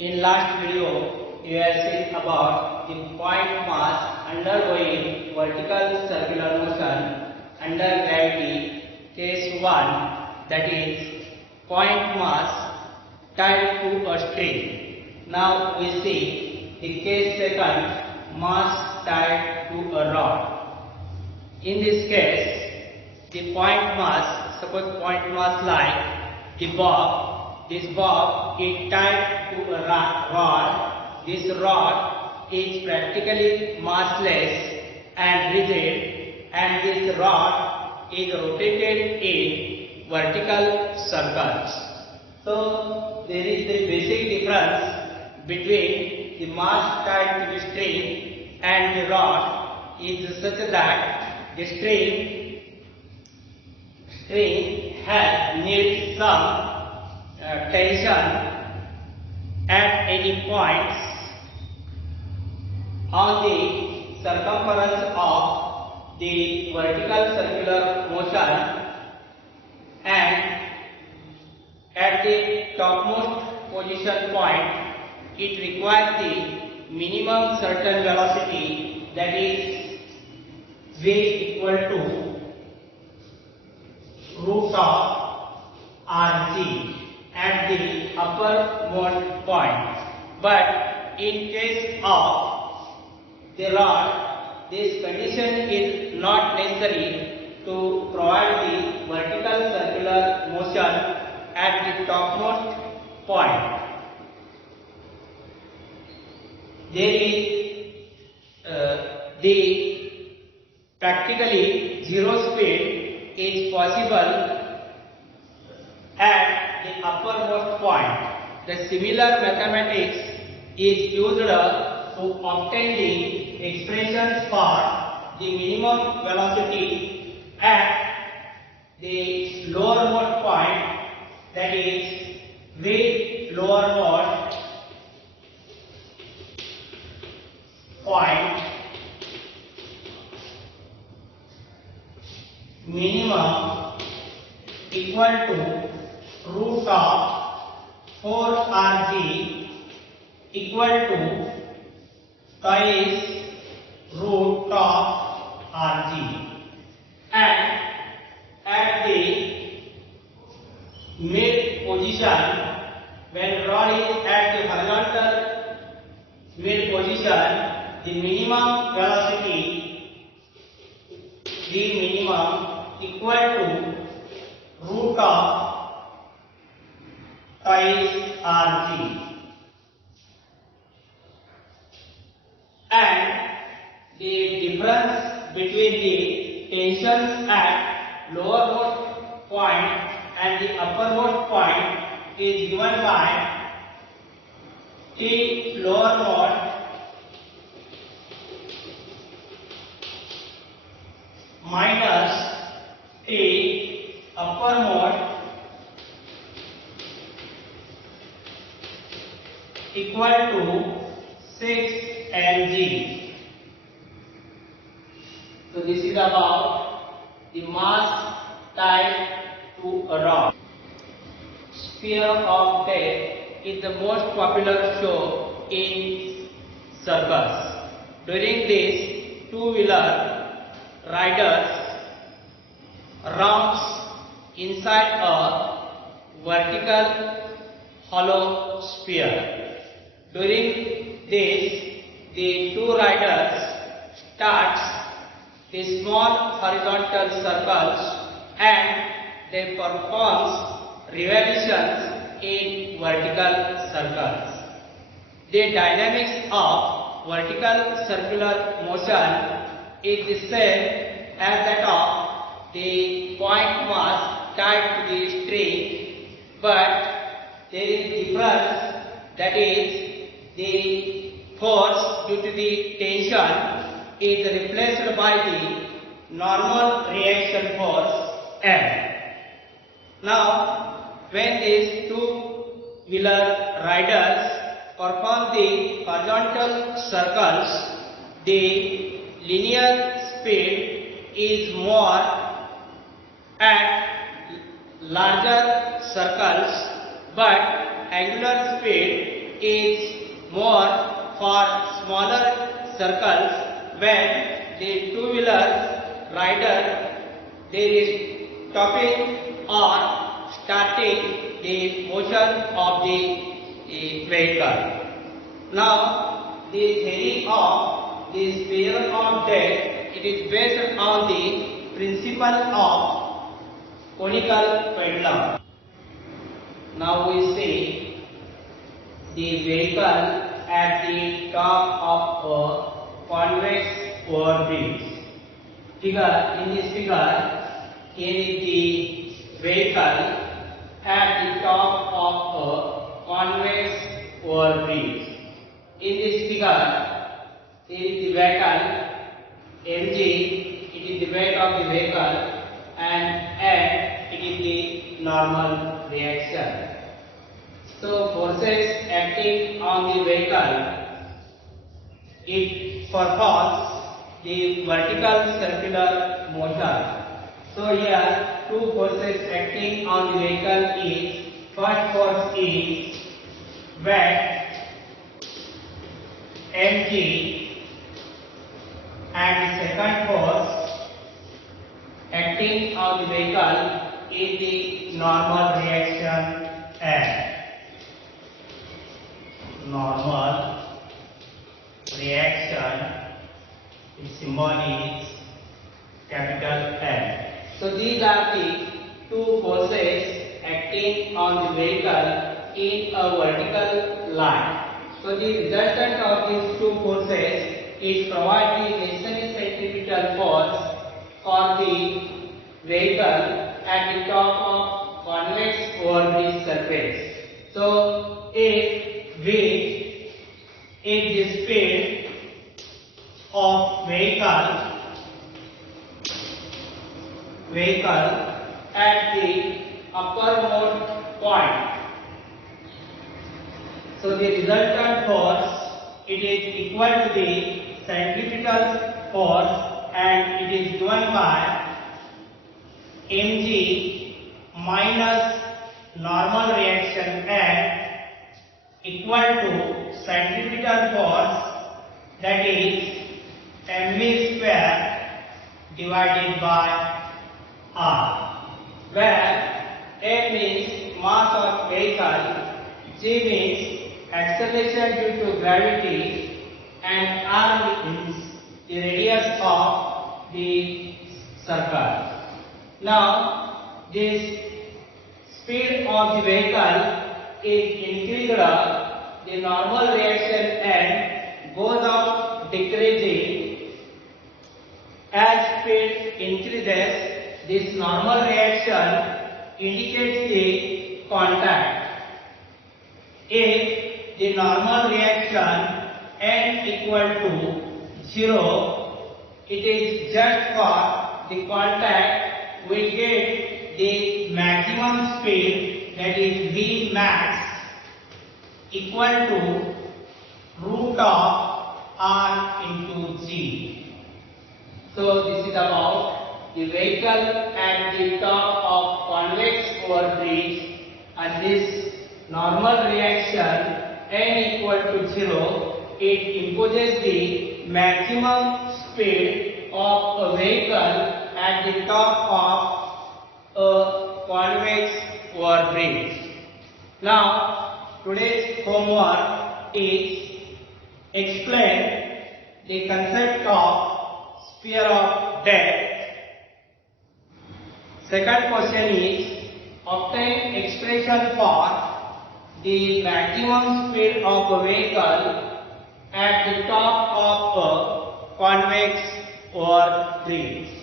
In last video, we have seen about the point mass undergoing vertical circular motion under gravity, case 1, that is point mass tied to a string. Now we see the case 2, mass tied to a rod. In this case, the point mass, suppose point mass like the bob. This bob is tied to a rod. This rod is practically massless and rigid, and this rod is rotated in vertical circles. So there is the basic difference between the mass tied to the string and the rod is such that the string needs some tension at any points on the circumference of the vertical circular motion, and at the topmost position point it requires the minimum certain velocity, that is v equal to root of rg at the uppermost point. But in case of the rod, this condition is not necessary to provide the vertical circular motion at the topmost point. There is the practically zero speed is possible at the uppermost point. The similar mathematics is used to obtain the expressions for the minimum velocity at the lowermost point, that is v lowermost point minimum equal to root of 4rg equal to twice root of rg, and at the mid position, when rod is at the horizontal mid position, the minimum velocity equal to root of twice rg, and the difference between the tensions at lowermost point and the uppermost point is given by T lowermost minus T uppermost equal to 6mg. So this is about the mass tied to a rod. Sphere of death is the most popular show in circus. During this, two-wheeler riders rounds inside a vertical hollow sphere. During this, the two riders starts the small horizontal circles and they perform revolutions in vertical circles. The dynamics of vertical circular motion is the same as that of the point mass tied to the string, but there is difference, that is the force due to the tension is replaced by the normal reaction force F. Now, when these two-wheeler riders perform the horizontal circles, the linear speed is more at larger circles, but angular speed is more for smaller circles when the two-wheeler rider there is stopping or starting the motion of the vehicle. Now, the theory of the sphere of death, it is based on the principle of conical pendulum. Now we see the vehicle at the top of a convex overbridge. In this figure, here is the vehicle at the top of a convex overbridge. In this figure, here is the vehicle, mg, it is the weight of the vehicle, and n, it is the normal reaction. So forces acting on the vehicle, it performs the vertical circular motion. So here two forces acting on the vehicle is, first force is weight mg, and the second force acting on the vehicle is the normal reaction N. Normal reaction, its symbol is capital N. So these are the two forces acting on the vehicle in a vertical line. So the resultant of these two forces is provide the necessary centripetal force for the vehicle at the top of convex overbridge surface. So if v is the speed of vehicle at the uppermost point, so the resultant force, it is equal to the centripetal force, and it is given by mg minus normal reaction N equal to centripetal force, that is mv square divided by r, where m is mass of vehicle, g means acceleration due to gravity, and r means the radius of the circle. Now, this speed of the vehicle is increased, the normal reaction N goes on decreasing. As speed increases, this normal reaction indicates the contact. If the normal reaction N equal to 0, it is just for the contact, we get the maximum speed, that is V max equal to root of R into G. So this is about the vehicle at the top of convex overbridge, and this normal reaction N equal to 0, it imposes the maximum speed of a vehicle at the top of a convex overbridge. Now, today's homework is explain the concept of sphere of depth. Second question is obtain expression for the maximum speed of a vehicle at the top of a convex overbridge.